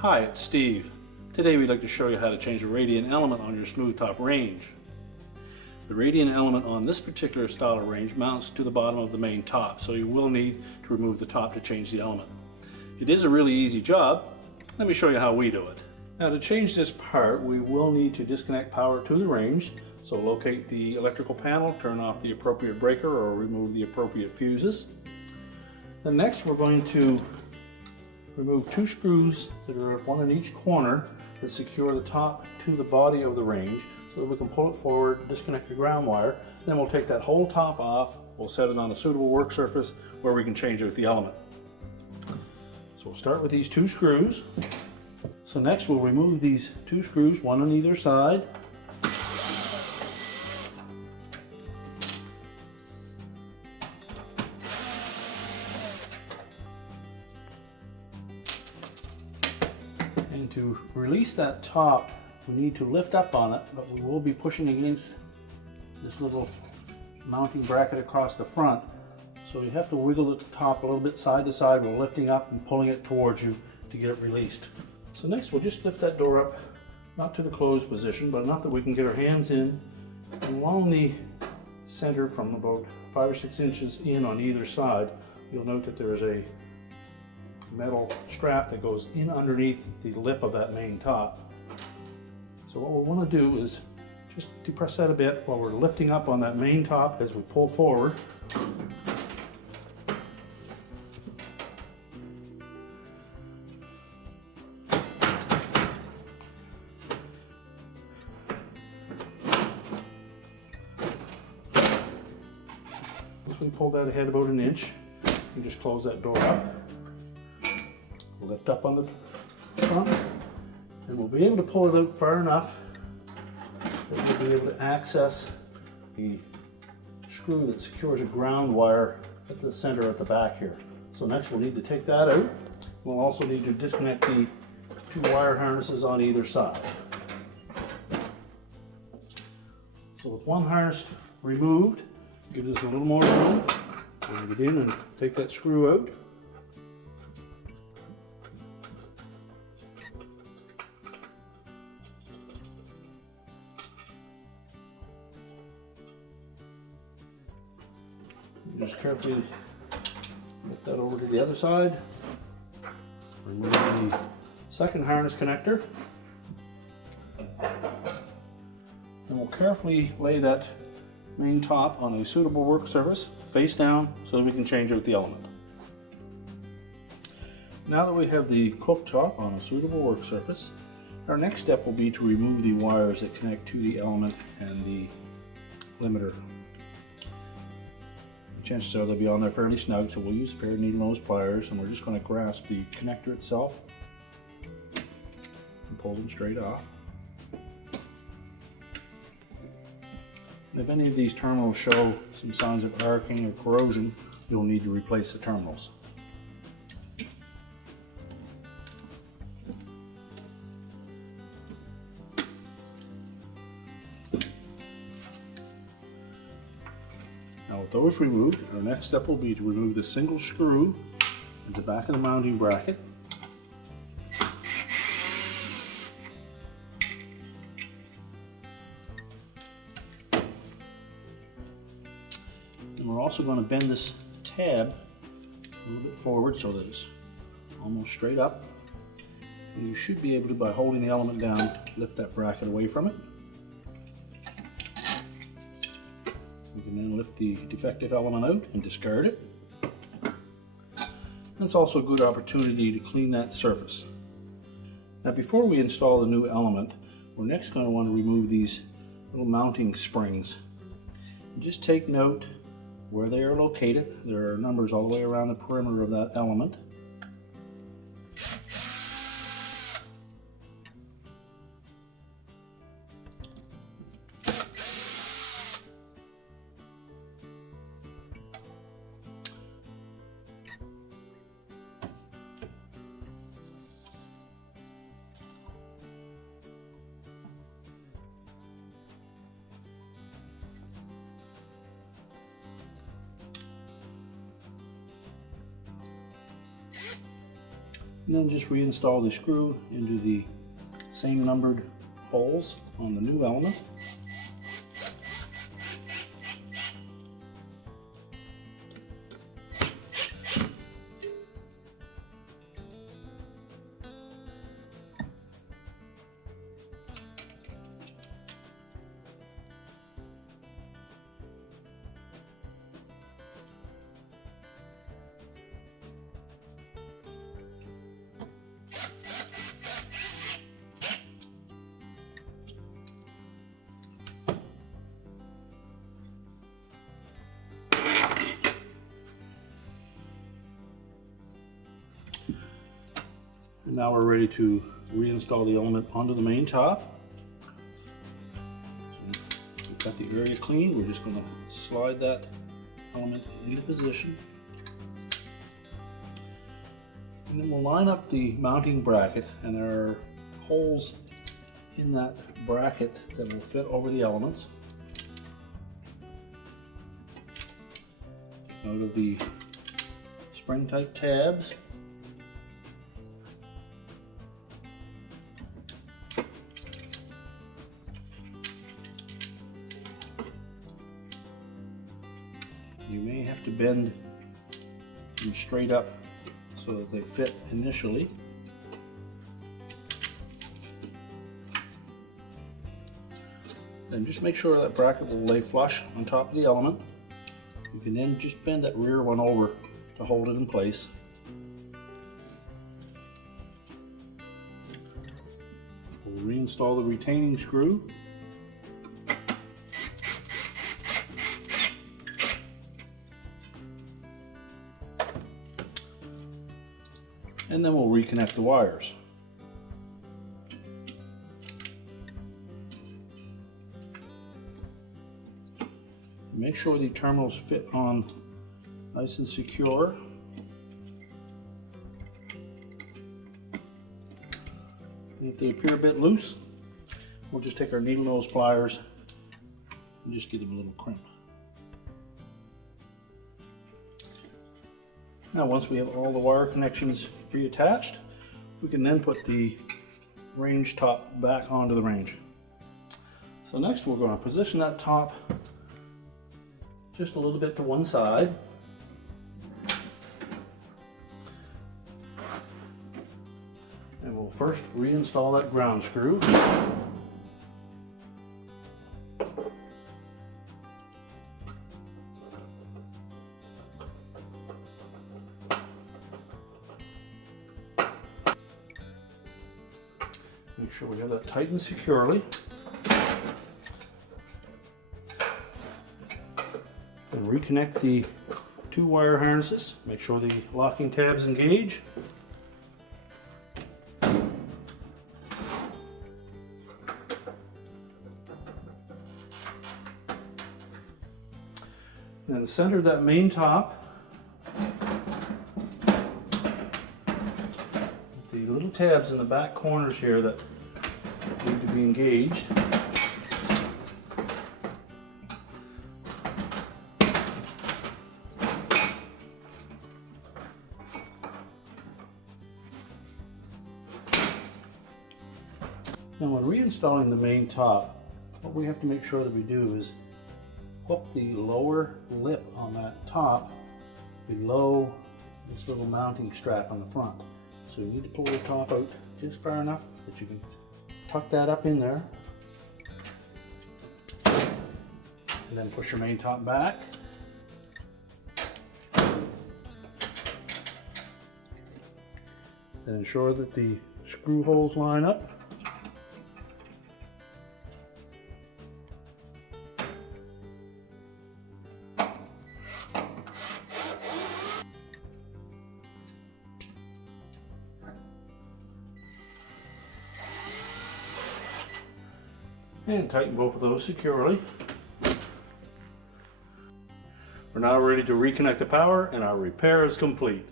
Hi, it's Steve. Today we'd like to show you how to change a radiant element on your smooth top range. The radiant element on this particular style of range mounts to the bottom of the main top, so you will need to remove the top to change the element. It is a really easy job. Let me show you how we do it. Now, to change this part, we will need to disconnect power to the range. So locate the electrical panel, turn off the appropriate breaker or remove the appropriate fuses. Then next we're going to remove two screws that are one in each corner that secure the top to the body of the range so that we can pull it forward, disconnect the ground wire. Then we'll take that whole top off, we'll set it on a suitable work surface where we can change out the element. So we'll start with these two screws. So next we'll remove these two screws, one on either side. And to release that top, we need to lift up on it, but we will be pushing against this little mounting bracket across the front. So you have to wiggle the top a little bit side to side while lifting up and pulling it towards you to get it released. So next we'll just lift that door up, not to the closed position, but enough that we can get our hands in. And along the center from about 5 or 6 inches in on either side, you'll note that there is a metal strap that goes in underneath the lip of that main top. So what we want to do is just depress that a bit while we're lifting up on that main top as we pull forward. Once we pull that ahead about an inch, you just close that door up. Lift up on the front, and we'll be able to pull it out far enough that we'll be able to access the screw that secures a ground wire at the center at the back here. So next we'll need to take that out. We'll also need to disconnect the two wire harnesses on either side. So with one harness removed, it gives us a little more room. We'll get in and take that screw out. Just carefully lift that over to the other side. Remove the second harness connector. And we'll carefully lay that main top on a suitable work surface, face down, so that we can change out the element. Now that we have the cooktop on a suitable work surface, our next step will be to remove the wires that connect to the element and the limiter. Chances are they'll be on there fairly snug, so we'll use a pair of needle nose pliers, and we're just going to grasp the connector itself and pull them straight off. And if any of these terminals show some signs of arcing or corrosion, you'll need to replace the terminals. Now with those removed, our next step will be to remove the single screw at the back of the mounting bracket. And we're also going to bend this tab a little bit forward so that it's almost straight up. And you should be able to, by holding the element down, lift that bracket away from it. We can then lift the defective element out and discard it. It's also a good opportunity to clean that surface. Now before we install the new element, we're next going to want to remove these little mounting springs. And just take note where they are located. There are numbers all the way around the perimeter of that element. And then just reinstall the screw into the same numbered holes on the new element. And now we're ready to reinstall the element onto the main top. So we've got the area clean. We're just going to slide that element into position. And then we'll line up the mounting bracket, and there are holes in that bracket that will fit over the elements. Out of the spring type tabs. You may have to bend them straight up so that they fit initially. Then just make sure that bracket will lay flush on top of the element. You can then just bend that rear one over to hold it in place. We'll reinstall the retaining screw. And then we'll reconnect the wires. Make sure the terminals fit on nice and secure. And if they appear a bit loose, we'll just take our needle nose pliers and just give them a little crimp. Now once we have all the wire connections reattached, we can then put the range top back onto the range. So next we're going to position that top just a little bit to one side. And we'll first reinstall that ground screw. Make sure we have that tightened securely. And reconnect the two wire harnesses. Make sure the locking tabs engage. And in the center of that main top, the little tabs in the back corners here that need to be engaged. Now when reinstalling the main top, what we have to make sure that we do is hook the lower lip on that top below this little mounting strap on the front. So you need to pull the top out just far enough that you can tuck that up in there. And then push your main top back. And ensure that the screw holes line up. And tighten both of those securely. We're now ready to reconnect the power, and our repair is complete.